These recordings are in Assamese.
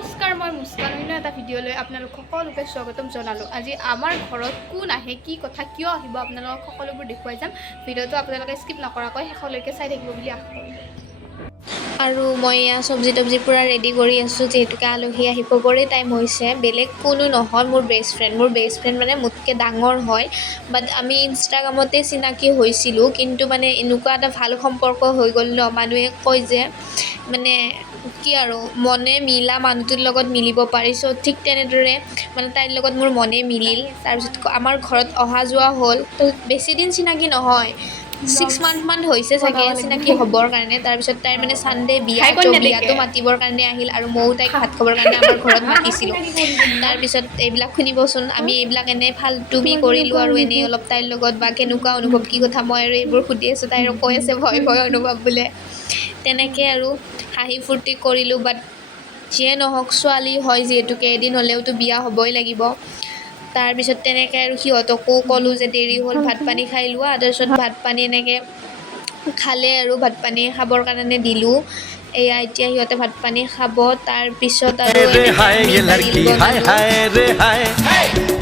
নমস্কাৰ, মই মুস্কান অন্য এটা ভিডিঅ'লৈ আপোনালোক সকলোকে স্বাগতম জনালোঁ। আজি আমাৰ ঘৰত কোন আহে, কি কথা, কিয় আহিব, আপোনালোকক সকলোবোৰ দেখুৱাই যাম। ভিডিঅ'টো আপোনালোকে স্কিপ নকৰাকৈ শেষলৈকে চাই থাকিব বুলি আশা কৰিলোঁ। আৰু মই চব্জি তব্জি পূৰা ৰেডি কৰি আছোঁ, যিহেতুকে আলহী আহিবৰে টাইম হৈছে। বেলেগ কোনো নহয়, মোৰ বেষ্ট ফ্ৰেণ্ড মানে মোতকৈ ডাঙৰ হয়। বাট আমি ইনষ্টাগ্ৰামতে চিনাকি হৈছিলোঁ, কিন্তু মানে এনেকুৱা এটা ভাল সম্পৰ্ক হৈ গ'ল ন। মানুহে কয় যে মানে কি আৰু মনে মিলা মানুহটোৰ লগত মিলিব পাৰিছোঁ, ঠিক তেনেদৰে মানে তাইৰ লগত মোৰ মনে মিলিল। তাৰপিছত আমাৰ ঘৰত অহা যোৱা হ'ল, তো বেছিদিন চিনাকি নহয়, 6 মান্থমান হৈছে চাগে চিনাকি হ'বৰ কাৰণে। তাৰপিছত তাইৰ মানে ছানডে বিয়া, তো বিয়াটো মাতিবৰ কাৰণে আহিল, আৰু ময়ো তাইক ভাত খাবৰ কাৰণে আমাৰ ঘৰত মাতিছিলোঁ। তাৰপিছত এইবিলাক শুনিবচোন, আমি এইবিলাক এনেই ফাল্টুমি কৰিলোঁ আৰু এনেই অলপ তাইৰ লগত, বা কেনেকুৱা অনুভৱ, কি কথা, মই আৰু এইবোৰ সুধি আছোঁ, তাই আৰু কৈ আছে ভয় অনুভৱ বোলে। তেনেকৈ আৰু হাঁহি ফূৰ্তি কৰিলোঁ। বাট যিয়ে নহওক, ছোৱালী হয় যিহেতুকে এদিন হ'লেওতো বিয়া হ'বই লাগিব। তাৰপিছত তেনেকৈ আৰু সিহঁতকো ক'লোঁ যে দেৰি হ'ল, ভাত পানী খাই লোৱা। তাৰপিছত ভাত পানী এনেকৈ খালে, আৰু ভাত পানী খাবৰ কাৰণে দিলোঁ। এয়া এতিয়া সিহঁতে ভাত পানী খাব। তাৰপিছত আৰু এনেকৈ আমি ৰীল বনালোঁ। रे हाय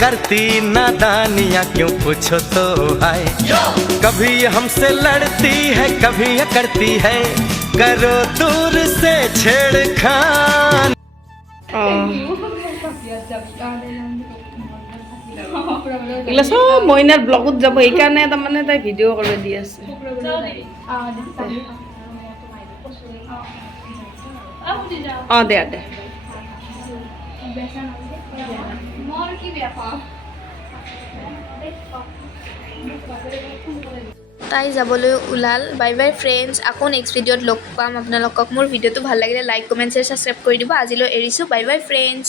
करती नादानियाँ क्यों पूछो तो हाय कभी हमसे लड़ती है कभी करती है करो दूर से छेड़खानी এগুলো সব মইনার ব্লগত যাব, এইকাৰণে তাৰমানে তাই ভিডিঅ' কৰিব দি আছে। দে দে তাই যাবলৈ ওলাল। বাই বাই ফ্ৰেণ্ডছ, আকৌ নেক্সট ভিডিঅ'ত লগ পাম আপোনালোকক। মোৰ ভিডিঅ'টো ভাল লাগিলে লাইক, কমেণ্ট, শ্বেয়াৰ, ছাবস্ক্ৰাইব কৰি দিব। আজিলৈ এৰিছোঁ, বাই বাই ফ্ৰেণ্ডছ।